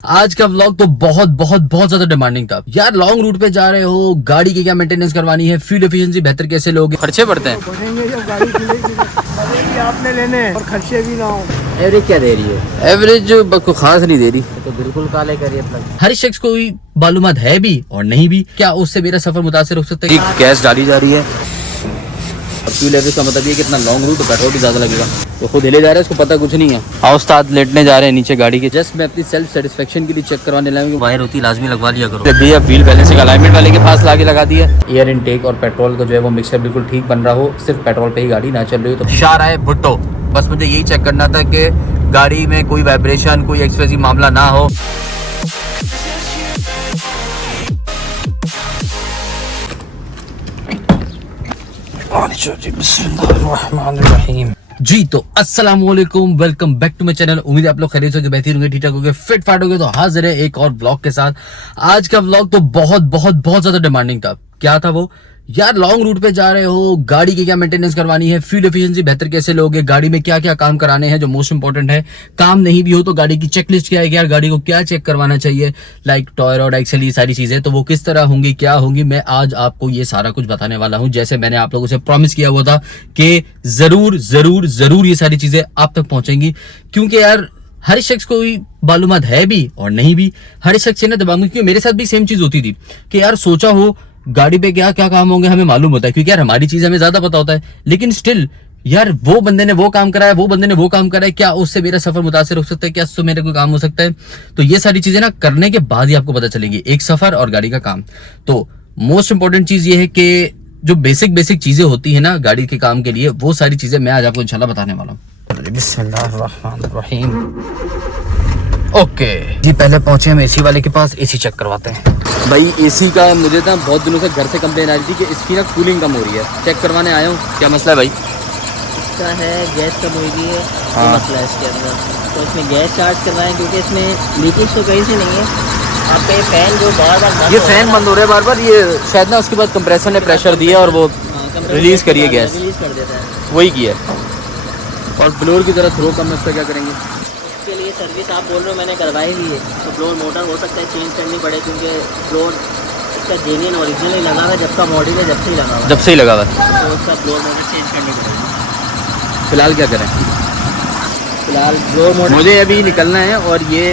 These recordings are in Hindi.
आज का व्लॉग तो बहुत बहुत बहुत ज्यादा डिमांडिंग था यार। लॉन्ग रूट पे जा रहे हो, गाड़ी की क्या मेंटेनेंस करवानी है, फ्यूल एफिशिएंसी बेहतर कैसे लोगे, खर्चे बढ़ते हैं। बढ़ेंगे जब गाड़ी खुलेगी आपने लेने और खर्चे भी ना हो। एवरेज क्या दे रही है? एवरेज को खास नहीं दे रही, तो बिल्कुल काले करिए। हर शख्स को मालूमात है भी और नहीं भी। क्या उससे मेरा सफर मुतासिर हो सकता है? गैस डाली जा रही है, फ्यूल एवरेज का मतलब ये कितना लॉन्ग रूट, तो पेट्रोल भी ज्यादा लगेगा। तो खुद ले जा रहे हैं, उसको पता कुछ नहीं है। हाँ उस्ताद लेटने जा रहे हैं नीचे गाड़ी के। जस्ट मैं अपनी सेल्फ सेटिस्फेक्शन के लिए चेक करवाने लाऊंगी। वायर होती लाजमी लगवा लिया करो। भैया व्हील बैलेंसिंग अलाइनमेंट वाले के पास लाके लगा दिया। एयर इनटेक और पेट्रोल का जो है वो मिक्सचर बिल्कुल ठीक बन रहा हो, सिर्फ पेट्रोल पे ही गाड़ी ना चल रही हो तो शार आए भुट्टो। बस मुझे यही चेक करना था कि गाड़ी में कोई वाइब्रेशन, कोई एक्सप्रेसिव मामला ना हो। जी तो अस्सलाम वालेकुम, welcome back to my channel. उम्मीद है आप लोग खैरियत से बेहतर होंगे, ठीक ठाक होंगे, फिट फाट होंगे। तो हाजिर है एक और ब्लॉग के साथ। आज का ब्लॉग तो बहुत बहुत बहुत ज्यादा डिमांडिंग था। क्या था वो यार? लॉन्ग रूट पे जा रहे हो, गाड़ी की क्या मेंटेनेंस करवानी है, फ्यूल एफिशिएंसी बेहतर कैसे लोगे, गाड़ी में क्या क्या काम कराने हैं जो मोस्ट इंपॉर्टेंट है। काम नहीं भी हो तो गाड़ी की चेकलिस्ट क्या है, यार गाड़ी को क्या चेक करवाना चाहिए, लाइक टॉयर और एक्सेल, ये सारी चीजें तो वो किस तरह होंगी, क्या होंगी, मैं आज आपको ये सारा कुछ बताने वाला हूं। जैसे मैंने आप लोगों से प्रॉमिस किया हुआ था कि जरूर जरूर जरूर ये सारी चीजें आप तक पहुंचेंगी। क्योंकि यार हर शख्स को मालूमात है भी और नहीं भी। हर शख्स से ना दिमाग में, क्योंकि मेरे साथ भी सेम चीज होती थी कि यार सोचा हो गाड़ी पे क्या क्या काम होंगे हमें मालूम होता है, क्योंकि यार हमारी चीज हमें ज्यादा पता होता है। लेकिन स्टिल यार वो बंदे ने वो काम करा है, वो बंदे ने वो काम करा है, क्या उससे मेरा सफर मुतासिर हो सकता है, क्या उससे मेरा कोई काम हो सकता है। तो ये सारी चीजें ना करने के बाद ही आपको पता चलेगी, एक सफर और गाड़ी का काम। तो मोस्ट इंपॉर्टेंट चीज ये है कि जो बेसिक बेसिक चीजें होती है ना गाड़ी के काम के लिए, वो सारी चीजें मैं आज आपको इंशाल्लाह बताने वाला हूँ। बिस्मिल्लाहिर्रहमानिर्रहीम। ओके जी, पहले पहुंचे हम एसी वाले के पास, एसी चेक करवाते हैं। भाई एसी का मुझे ना बहुत दिनों से घर से कंप्लेन आ रही थी कि इसकी ना कूलिंग कम हो रही है। चेक करवाने आया हूँ, क्या मसला है भाई? इसका है गैस कम हुई हुई है। हाँ। मसला है इसके अंदर, तो इसमें गैस चार्ज करवाएं क्योंकि इसमें लीकेज तो कहीं से नहीं है। आपका ये फैन जो बार बार ये फैन बंद हो रहा है बार बार, ये शायद ना उसके बाद कंप्रेसर ने प्रेशर दिया और वो रिलीज करिए गैस, रिलीज कर देता है, वही किया। और ब्लोअर की तरह थ्रो कम है, उसका क्या करेंगे? उसके लिए सर्विस आप बोल रहे हो मैंने करवाई हुई है, तो ब्लोअर मोटर हो सकता है चेंज करनी पड़े, क्योंकि ब्लोअर इसका जेन्युइन ओरिजिनल ही लगा हुआ है, जब का मॉडल है जब से ही लगा हुआ है, जब से ही लगा हुआ है। तो उसका ब्लोअर मोटर चेंज करनी पड़ेगी। फिलहाल क्या करें? फिलहाल ब्लोअर मोटर मुझे अभी निकलना है और ये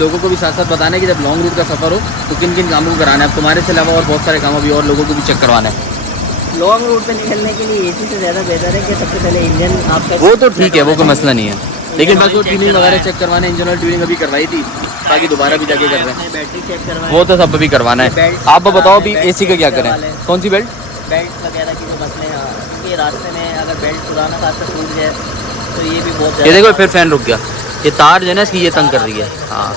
लोगों को भी साथ साथ बताना है कि जब लॉन्ग रूट का सफर हो तो किन किन कामों को कराना है। अब तुम्हारे से अलावा और बहुत सारे काम अभी और लोगों को भी चेक करवाना है। लॉन्ग रूट पे निकलने के लिए एसी से ज़्यादा बेहतर है कि सबसे पहले इंजन आपका, वो तो ठीक है, वो कोई मसला नहीं है, लेकिन बस वो ट्यूनिंग वगैरह चेक करवाना है। इंजन और ट्यूनिंग अभी करवाई थी, बाकी दोबारा भी जाके कर रहे हैं। बैटरी चेक करवाएं, वो तो सब अभी करवाना है। आप बताओ अभी एसी का क्या करें, कौन सी बेल्ट? बेल्ट वगैरह की जो मसले हैं, क्योंकि रास्ते में अगर बेल्ट पुराना खासा टूट जाए तो ये भी बहुत ये देखो फिर फैन रुक गया, ये तार जो है ना इसकी ये तंग कर रही है। हाँ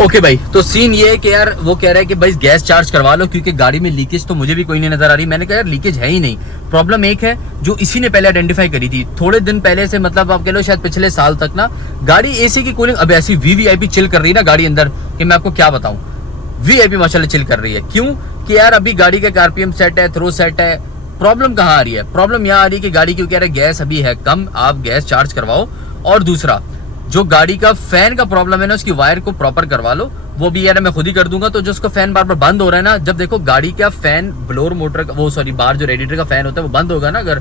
ओके भाई, तो सीन ये है कि यार वो कह रहा है कि भाई गैस चार्ज करवा लो, क्योंकि गाड़ी में लीकेज तो मुझे भी कोई नहीं नजर आ रही। मैंने कहा यार लीकेज है ही नहीं, प्रॉब्लम एक है जो इसी ने पहले आइडेंटिफाई करी थी थोड़े दिन पहले से, मतलब आप कह लो शायद पिछले साल तक ना गाड़ी एसी की कूलिंग अब ऐसी वीवीआईपी चिल कर रही है ना गाड़ी अंदर कि मैं आपको क्या बताऊं। वीआईपी माशाल्लाह चिल कर रही है। क्यों कि यार अभी गाड़ी का आरपीएम सेट है, थ्रो सेट है। प्रॉब्लम कहाँ आ रही है? प्रॉब्लम यहाँ आ रही है कि गाड़ी क्यों कह रहे गैस अभी है कम, आप गैस चार्ज करवाओ। और दूसरा जो गाड़ी का फैन का प्रॉब्लम है ना, उसकी वायर को प्रॉपर करवा लो, वो भी यार मैं खुद ही कर दूंगा। तो जो उसका फैन बार बार बंद हो रहा है ना, जब देखो गाड़ी का फैन ब्लोअर मोटर का, वो सॉरी बाहर जो रेडिएटर का फैन होता है वो बंद होगा ना अगर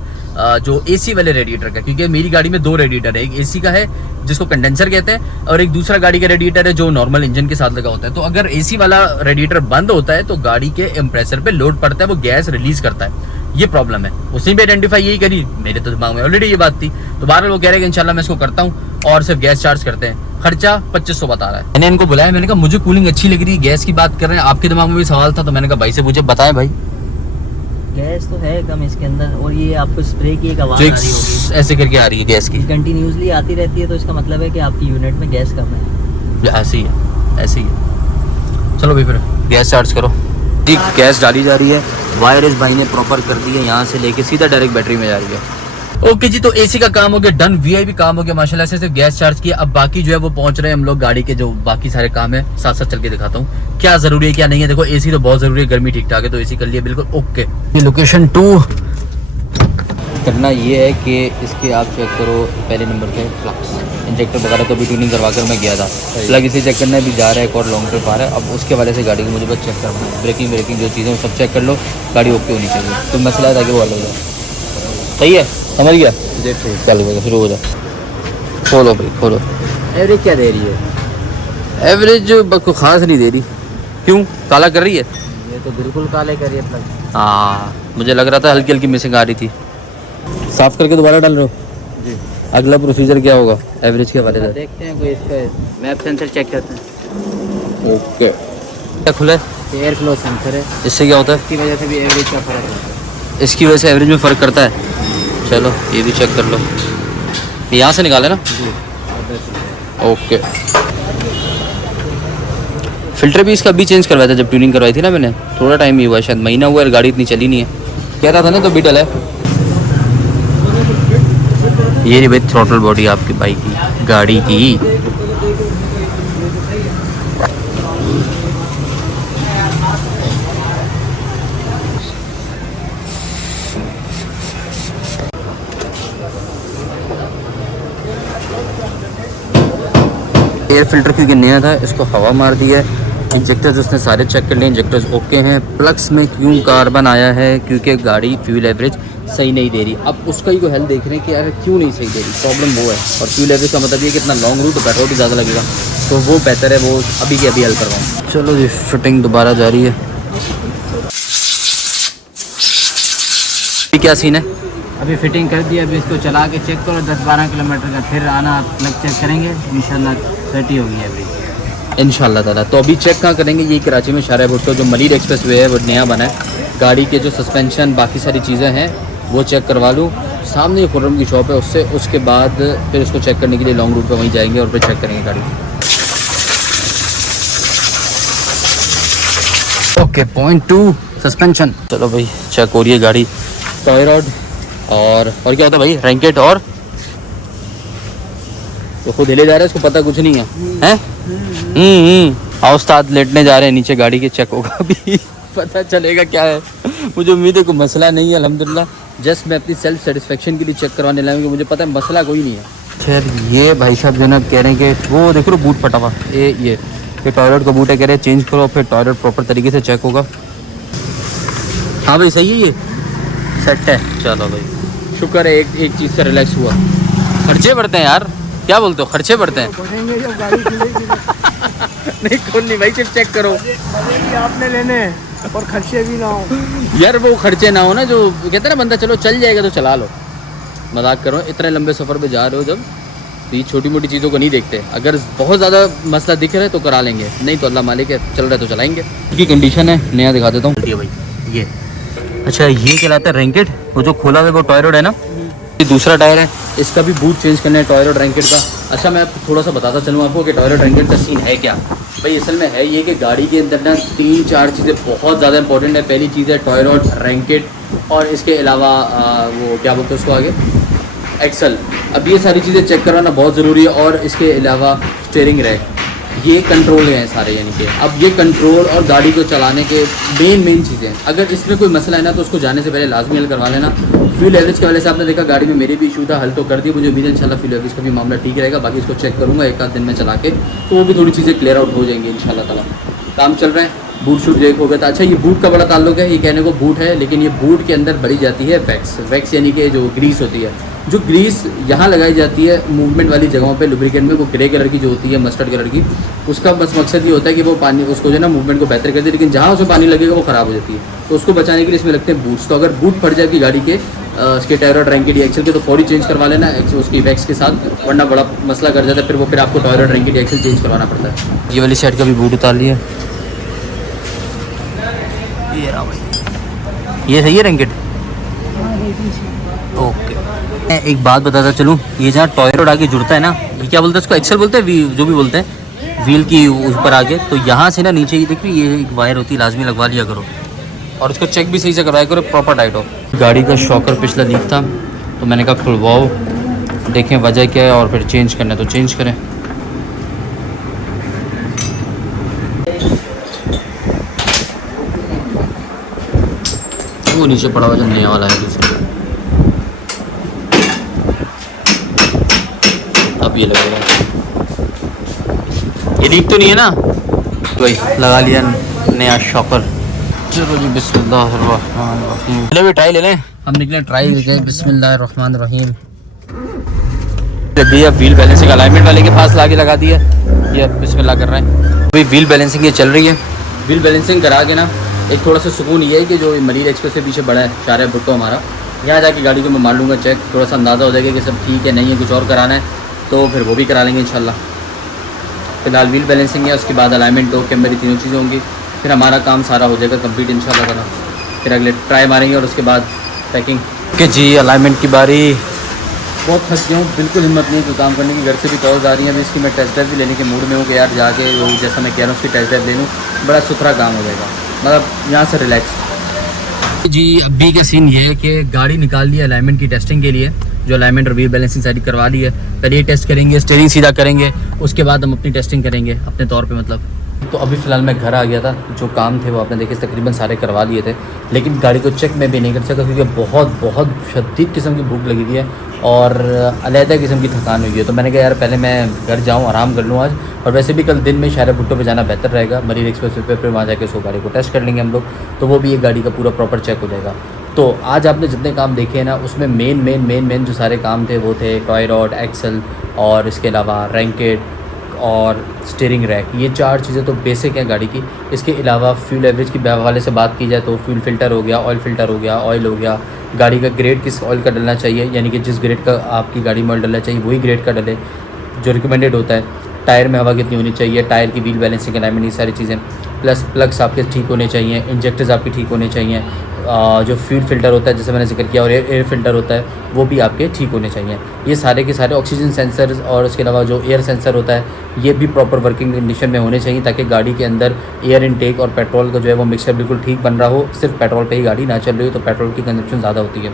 जो एसी वाले रेडिएटर का, क्योंकि मेरी गाड़ी में दो रेडिएटर है, एक एसी का है जिसको कंडेंसर कहते हैं और एक दूसरा गाड़ी का रेडिएटर है जो नॉर्मल इंजन के साथ लगा होता है। तो अगर एसी वाला रेडिएटर बंद होता है तो गाड़ी के इम्प्रेसर पे लोड पड़ता है, वो गैस रिलीज करता है। ये प्रॉब्लम है, उसने भी आइडेंटिफाई यही करी, मेरे तो दिमाग में ऑलरेडी ये बात थी। तो बहरहाल वो कह रहे हैं कि इंशाल्लाह मैं इसको करता हूँ और सिर्फ गैस चार्ज करते हैं। खर्चा 2500 बता रहा है। मैंने इनको बुलाया, मैंने कहा मुझे कूलिंग अच्छी लग रही है, गैस की बात कर रहे हैं, आपके दिमाग में भी सवाल था तो मैंने कहा भाई से पूछे, बताएं भाई। गैस तो है कम इसके अंदर, और ये आपको स्प्रे की एक आवाज आ रही होगी, ऐसे करके आ रही है गैस की, कंटिन्यूसली आती रहती है, तो इसका मतलब है कि आपकी यूनिट में गैस कम है। ऐसे ही है, ऐसे ही है। चलो भाई फिर गैस चार्ज करो जी। गैस डाली जा रही है, वायर इस भाई ने प्रॉपर कर दी है, यहाँ से लेके सीधा डायरेक्ट बैटरी में जा रही है। ओके जी, तो एसी का काम हो गया डन, वीआईपी काम हो गया माशाल्लाह से, सिर्फ गैस चार्ज किया। अब बाकी जो है वो पहुंच रहे हैं हम लोग, गाड़ी के जो बाकी सारे काम है साथ साथ चल के दिखाता हूँ क्या जरूरी है क्या नहीं है। देखो एसी तो बहुत जरूरी है, गर्मी ठीक ठाक है तो एसी कर लिया बिल्कुल ओके। लोकेशन 2 करना ये है कि इसके आप चेक करो, पहले नंबर पे फ्लक्स इंजेक्टर वगैरह तो भी ट्यूनिंग करवा कर मैं गया था। प्लग इसी चेक करना भी जा रहा है, एक और लॉन्ग ट्रिप आ रहा है। अब उसके वाले से गाड़ी को मुझे बस चेक करना है, ब्रेकिंग जो चीज़ें वो सब चेक कर लो, गाड़ी ओके होनी चाहिए। तो मसला है ताकि वो हल हो जाए। सही है, समझ गया? जी ठीक। चल भाई शुरू हो जाए। खोलो भाई खोलो। एवरेज क्या दे रही है? एवरेज कोई ख़ास नहीं दे रही। क्यों, काला कर रही है? ये तो बिल्कुल काले कर रही है प्लग। हाँ मुझे लग रहा था हल्की हल्की मिसिंग आ रही थी। साफ़ करके दोबारा डाल रहे हो? जी। अगला प्रोसीजर क्या होगा एवरेज के वाले से? देखते हैं कोई इसका मैप सेंसर चेक करते हैं। ओके। क्या खुला है? एयर फ्लो सेंसर है, इससे क्या होता है? इसकी वजह से भी एवरेज का फर्क होता है। इसकी वजह से एवरेज में फ़र्क करता है? चलो ये भी चेक कर लो। ये यहाँ से निकाले ना? जी। ओके। फ़िल्टर भी इसका अभी चेंज करवाया था जब ट्यूनिंग करवाई थी ना मैंने। थोड़ा टाइम ही हुआ है, शायद महीना हुआ है, गाड़ी इतनी चली नहीं है। कह रहा था ना तो बीटल है। ये नहीं भाई थ्रॉटल बॉडी आपकी बाइक की, गाड़ी की। एयर फिल्टर क्योंकि नया था, इसको हवा मार दिया है। इंजेक्टर्स उसने सारे चेक कर लिए, इंजेक्टर्स ओके हैं। प्लग्स में क्यों कार्बन आया है? क्योंकि गाड़ी फ्यूल एवरेज सही नहीं दे रही। अब उसका ही को हेल्थ देख रहे हैं कि यार क्यों नहीं सही दे रही, प्रॉब्लम वो है। और फ्यूल एवरेज का मतलब ये कि इतना लॉन्ग रूट तो पेट्रोल भी ज़्यादा लगेगा, तो वो बेहतर है वो अभी के अभी हल करवाएं। चलो जी फिटिंग दोबारा जारी है। क्या सीन है? अभी फिटिंग कर दी, अभी इसको चला के चेक करो 10-12 किलोमीटर का, फिर आना प्लग चेक करेंगे, इंशाल्लाह सेट ही होगी एवरेज इंशाल्लाह ताला। तो अभी चेक कहाँ करेंगे? ये कराची में शारा भुट्टो जो मलिर एक्सप्रेस वे है वो नया बना है। गाड़ी के जो सस्पेंशन बाकी सारी चीज़ें हैं वो चेक करवा लूँ। सामने खुर्रम की शॉप है उससे, उसके बाद फिर उसको चेक करने के लिए लॉन्ग रूट पे वहीं जाएंगे और फिर चेक करेंगे गाड़ी। Okay point 2 suspension. चलो भाई चेक हो रही है गाड़ी। टॉय रॉड और क्या होता है भाई? रैंकेट और तो खुद हिले जा रहा है, इसको पता कुछ नहीं है हैं? आओ उस्ताद लेटने जा रहे हैं नीचे, गाड़ी के चेक होगा अभी पता चलेगा क्या है। मुझे उम्मीद है कोई मसला नहीं है अल्हम्दुलिल्लाह। जस्ट मैं अपनी सेल्फ सेटिस्फेक्शन के लिए चेक करवाने लाऊंगी, मुझे पता है मसला कोई नहीं है। खैर ये भाई साहब जो ना कह रहे हैं कि वो देखो बूट फटा हुआ, ये टॉयलेट का बूट है, कह रहे हैं चेंज करो फिर टॉयलेट प्रॉपर तरीके से चेक होगा। हाँ भाई सही है, ये सेट है। चलो भाई शुक्र है एक चीज़ से रिलैक्स हुआ। खर्चे बढ़ते हैं यार, क्या बोलते हो? खर्चे बढ़ते हैं बढ़ेंगे जब गाड़ी खुलेगी। नहीं कौन नहीं भाई, सिर्फ चेक करो। बढ़ेंगे आपने लेने और खर्चे भी ना हो। यार वो खर्चे ना हो ना, जो कहते हैं ना बंदा चलो चल जाएगा तो चला लो। मजाक करो, इतने लंबे सफ़र पे जा रहे हो जब, तो ये छोटी मोटी चीज़ों को नहीं देखते। अगर बहुत ज़्यादा मसला दिख रहा है तो करा लेंगे, नहीं तो अल्लाह मालिक है, चल रहा है तो चलाएंगे। की कंडीशन है नया दिखा देता हूँ भाई। ये अच्छा ये कहलाता है रैंकेट, वो जो खोला हुआ है वो टॉय रोड है ना। ये दूसरा टायर है, इसका भी बूट चेंज करना है टॉय रोड रैंकेट का। अच्छा मैं थोड़ा सा बताता चलूँ आपको कि टॉय रोड रैंकेट का सीन है क्या। भाई असल में है ये कि गाड़ी के अंदर ना 3-4 चीज़ें बहुत ज़्यादा इंपॉर्टेंट है। पहली चीज़ है टॉय रोड रैंकेट, और इसके अलावा वो क्या बोलते हैं उसको आगे, एक्सल। अब ये सारी चीज़ें चेक करवाना बहुत ज़रूरी है। और इसके अलावा स्टीयरिंग रैक, ये कंट्रोल हैं सारे, यानी कि अब ये कंट्रोल और गाड़ी को चलाने के मेन चीज़ें। अगर इसमें कोई मसला है ना तो उसको जाने से पहले लाजमी हल करवा लेना। फ्यूल एवरेज के वजह से आपने देखा गाड़ी में मेरे भी इशू था, हल तो कर दिया। मुझे उम्मीद है इंशाल्लाह फ्यूल एवरेज का भी मामला ठीक रहेगा। बाकी इसको चेक करूँगा एक आध दिन में चला के, तो वो भी थोड़ी चीज़ें क्लियर आउट हो जाएंगी इंशाल्लाह ताला। काम चल रहे हैं, बूट शूट देख हो गया था। अच्छा ये बूट का बड़ा ताल्लुक है, ये कहने को बूट है लेकिन ये बूट के अंदर भरी जाती है वैक्स यानी कि जो ग्रीस होती है। जो ग्रीस यहाँ लगाई जाती है मूवमेंट वाली जगहों पे लुब्रिकेंट में, वो ग्रे कलर की जो होती है, मस्टर्ड कलर की, उसका बस मकसद ये होता है कि वो पानी उसको जो है ना मूवमेंट को बेहतर करती है। लेकिन जहाँ उसमें पानी लगेगा वो ख़राब हो जाती है, तो उसको बचाने के लिए इसमें लगते हैं बूट्स। तो अगर बूट फट जाएगी गाड़ी के उसके टायर और रैंकेट एक्सल के, तो फौरी चेंज करवा लेना उसकी वैक्स के साथ, वरना बड़ा मसला कर जाता है। फिर आपको टायर और रैंकेट एक्सल चेंज करवाना पड़ता है। ये वाली साइड का भी बूट उतार लिया, ये सही है रैंकेट। ओके एक बात बताता चलूँ, ये जहाँ टॉय रोड आगे जुड़ता है ना, ये क्या बोलते हैं उसको, एक्सल बोलते हैं, जो भी बोलते हैं, व्हील की ऊपर आगे, तो यहाँ से ना नीचे ये देखिए ये एक वायर होती है, लाजमी लगवा लिया करो। और उसको चेक भी सही से करवाया करो, प्रॉपर टाइट हो। गाड़ी का शॉकर पिछला लीक था तो मैंने कहा खुलवाओ, देखें वजह क्या है, और फिर चेंज करना है तो चेंज करें। वो नीचे पड़ा हुआ जो नया वाला है दूसरा। अब अब ये लगेगा, ये लीक तो नहीं है ना? तो वही लगा लिया नया शॉकर। चलो जी बिस्मिल्लाहिर्रहमानिर्रहीम, चलो भी ट्राई ले लें। हम निकले ट्राई लेके, बिस्मिल्लाहिर्रहमानिर्रहीम। भी अब व्हील बैलेंसिंग अलाइनमेंट वाले के पास लाके लगा दिया, ये अब बिस्मिल्लाह कर रहे हैं। अभी व्हील बैलेंसिंग ये चल रही है। व्हील बैलेंसिंग करा के ना एक थोड़ा सा सुकून ये है कि जो मरीर एक्सप्रेस के पीछे बड़ा है शाहरा भुट्टो हमारा, यहाँ जाके गाड़ी को मैं मार लूँगा चेक, थोड़ा सा अंदाज़ा हो जाएगा कि सब ठीक है नहीं है, कुछ और कराना है तो फिर वो भी करा लेंगे इंशाल्लाह। फिलहाल व्हील बैलेंसिंग है, उसके बाद अलाइनमेंट टॉक कैमरे तीनों चीज़ें होंगी, फिर हमारा काम सारा हो जाएगा कंप्लीट इंशाल्लाह ताला। फिर अगले ट्राई मारेंगे और उसके बाद पैकिंग के जी अलाइनमेंट की बारी। बहुत थक गया हूँ, बिल्कुल हिम्मत नहीं है काम करने की, घर से भी कॉल्स आ रही हैं। अभी इसकी मैं टेस्ट ड्राइव भी लेने के मूड में हूँ कि यार जाके वो जैसा मैं कह रहा हूँ उसकी टेस्ट ड्राइव ले लूँ, बड़ा सुथरा काम हो जाएगा, मतलब यहाँ से रिलैक्स। जी अभी का सीन ये है कि गाड़ी निकाल ली है अलाइनमेंट की टेस्टिंग के लिए, जो अलाइनमेंट और व्हील बैलेंसिंग सारी करवा ली है। पहले ये टेस्ट करेंगे, स्टीयरिंग सीधा करेंगे, उसके बाद हम अपनी टेस्टिंग करेंगे अपने तौर पे मतलब। तो अभी फ़िलहाल मैं घर आ गया था, जो काम थे वो आपने देखे तकरीबन सारे करवा लिए थे, लेकिन गाड़ी को चेक मैं भी नहीं कर सका क्योंकि बहुत बहुत शदीद किस्म की भूख लगी हुई है और अलहदा किस्म की थकान हुई है। तो मैंने कहा यार पहले मैं घर जाऊँ, आराम कर लूँ आज, और वैसे भी कल दिन में शाहरा भुट्टो पे जाना बेहतर रहेगा, मरीर एक्सप्रेस पे, फिर वहाँ जाके उसको गाड़ी को टेस्ट कर लेंगे हम लोग, तो वो भी एक गाड़ी का पूरा प्रॉपर चेक हो जाएगा। तो आज आपने जितने काम देखे हैं ना, उसमें मेन जो सारे काम थे वो थे टॉय रॉड, एक्सल और इसके अलावा रैंकेट और स्टीयरिंग रैक, ये 4 चीज़ें तो बेसिक हैं गाड़ी की। इसके अलावा फ्यूल एवरेज की हवाले से बात की जाए तो फ्यूल फ़िल्टर हो गया, ऑयल फ़िल्टर हो गया, ऑयल हो गया, गाड़ी का ग्रेड किस ऑयल का डलना चाहिए, यानी कि जिस ग्रेड का आपकी गाड़ी में ऑयल डलना चाहिए वही ग्रेड का डले जो रिकमेंडेड होता है। टायर में हवा कितनी होनी चाहिए, टायर की व्हील बैलेंसिंग अलाइनमेंट, ये सारी चीज़ें, प्लस प्लग्स आपके ठीक होने चाहिए, इंजेक्टर्स आपके ठीक होने चाहिए, जो फ्यूल फ़िल्टर होता है जैसे मैंने जिक्र किया, और एयर फ़िल्टर होता है वो भी आपके ठीक होने चाहिए। ये सारे के सारे ऑक्सीजन सेंसर्स और उसके अलावा जो एयर सेंसर होता है ये भी प्रॉपर वर्किंग कंडीशन में होने चाहिए, ताकि गाड़ी के अंदर एयर इनटेक और पेट्रोल का जो है वो मिक्सचर बिल्कुल ठीक बन रहा हो। सिर्फ पेट्रोल पे ही गाड़ी ना चल रही हो तो पेट्रोल की कंजप्शन ज़्यादा होती है।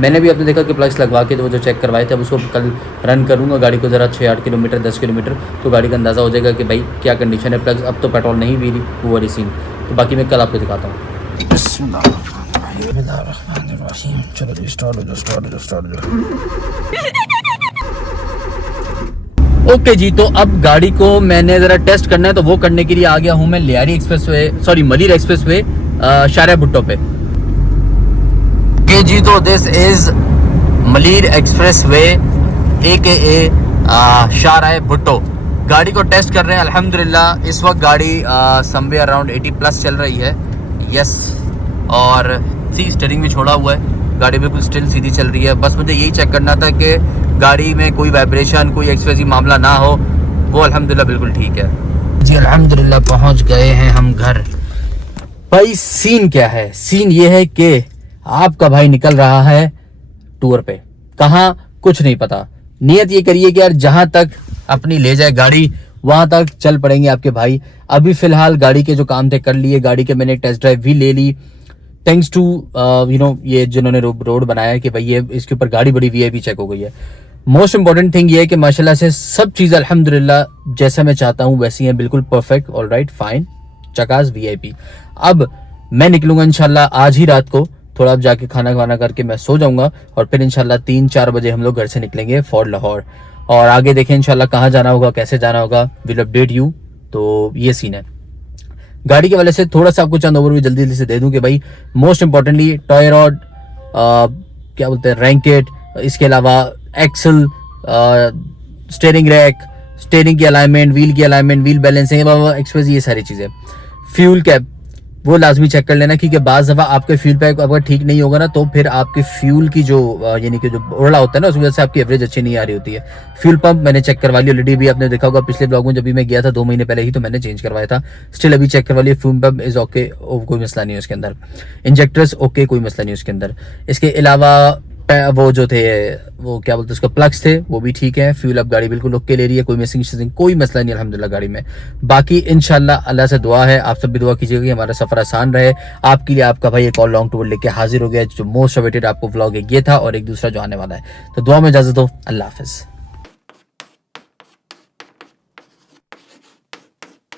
मैंने भी आपने देखा कि प्लग्स लगवा के वो जो चेक करवाए थे, अब उसको कल रन करूँगा गाड़ी को ज़रा 6-8 किलोमीटर 10 किलोमीटर, तो गाड़ी का अंदाज़ा हो जाएगा कि भाई क्या कंडीशन है प्लग्स, अब तो पेट्रोल नहीं पी रही, वो वाली सीन। तो बाकी मैं कल आपको दिखाता हूँ। चलो जी स्टार्ट हो जाओ। ओके जी, तो अब गाड़ी को मैंने ज़रा टेस्ट करना है, तो वो करने के लिए आ गया हूँ मैं लियारी मलीर एक्सप्रेस वे शाहरा भुट्टो पे। जी तो this is Malir expressway AKA Shahra Bhutto. गाड़ी को टेस्ट कर रहे हैं अल्हम्दुलिल्लाह। इस वक्त गाड़ी समवे अराउंड 80+ चल रही है, यस। और स्टीयरिंग भी छोड़ा हुआ है, गाड़ी बिल्कुल स्टिल सीधी चल रही है। बस मुझे यही चेक करना था कि गाड़ी में कोई वाइब्रेशन, कोई एक्सप्रेसिव मामला ना हो, वो अल्हम्दुलिल्लाह बिल्कुल ठीक है जी। अल्हम्दुलिल्लाह पहुंच गए हैं हम घर। भाई सीन क्या है? सीन ये है कि आपका भाई निकल रहा है टूर पे, कहाँ कुछ नहीं पता। नियत ये करिए कि यार जहां तक अपनी ले जाए गाड़ी वहां तक चल पड़ेंगे आपके भाई। अभी फिलहाल गाड़ी के जो काम थे कर लिए, गाड़ी के मैंने टेस्ट ड्राइव भी ले ली, थैंक्स टू ये जिन्होंने रोड बनाया कि भाई ये इसके ऊपर गाड़ी बड़ी VIP चेक हो गई है। मोस्ट इंपॉर्टेंट थिंग ये है कि माशाल्लाह से सब चीज़ अल्हम्दुलिल्लाह जैसा मैं चाहता हूँ वैसी हैं, बिल्कुल परफेक्ट, ऑलराइट, फाइन, चकास, VIP। अब मैं निकलूंगा इंशाल्लाह आज ही रात को, थोड़ा अब जाके खाना करके मैं सो जाऊंगा और फिर इंशाल्लाह 3-4 बजे हम लोग घर से निकलेंगे फॉर लाहौर, और आगे देखें इंशाल्लाह कहाँ जाना होगा, कैसे जाना होगा, विल अपडेट यू। तो ये सीन है गाड़ी के वाले से। थोड़ा सा आपको चंद ओवरव्यू जल्दी से दे दूं कि भाई मोस्ट इंपॉर्टेंटली टॉय रॉड, क्या बोलते हैं, रैंकेट, इसके अलावा एक्सल, स्टीयरिंग रैक, स्टीयरिंग की अलाइनमेंट, व्हील बैलेंसिंग, एक्सप्रेस, ये सारी चीज़ें। फ्यूल कैप वो लाजमी चेक कर लेना, क्योंकि बाज़ दफ़ा आपके फ्यूल पैक अगर ठीक नहीं होगा ना तो फिर आपके फ्यूल की जो यानी कि जो ओरला होता है ना, उस वजह से आपकी एवरेज अच्छी नहीं आ रही होती है। फ्यूल पंप मैंने चेक करवा लिया ऑलरेडी, भी आपने देखा होगा पिछले ब्लॉग में जब भी मैं गया था 2 महीने पहले ही, तो मैंने चेंज करवाया था। स्टिल अभी चेक करवा लिया, फ्यूल पंप इज़ ओके, कोई मसला नहीं है उसके अंदर। इंजेक्टर्स ओके, कोई मसला नहीं उसके अंदर। इसके अलावा वो जो थे वो क्या बोलते हैं उसका प्लग्स थे वो भी ठीक है। फ्यूल अब गाड़ी बिल्कुल ओके ले रही है, कोई मिसिंग कोई मसला नहीं अल्हम्दुलिल्लाह गाड़ी में। बाकी इंशाल्लाह अल्लाह से दुआ है, आप सब भी दुआ कीजिएगा कि हमारा सफर आसान रहे। आपके लिए आपका भाई एक और लॉन्ग टूर लेके हाजिर हो गया। जो मोस्ट अवेटेड आपको व्लॉग ये था और एक दूसरा जो आने वाला है। तो दुआ में इजाजत दो, अल्लाह हाफिज़।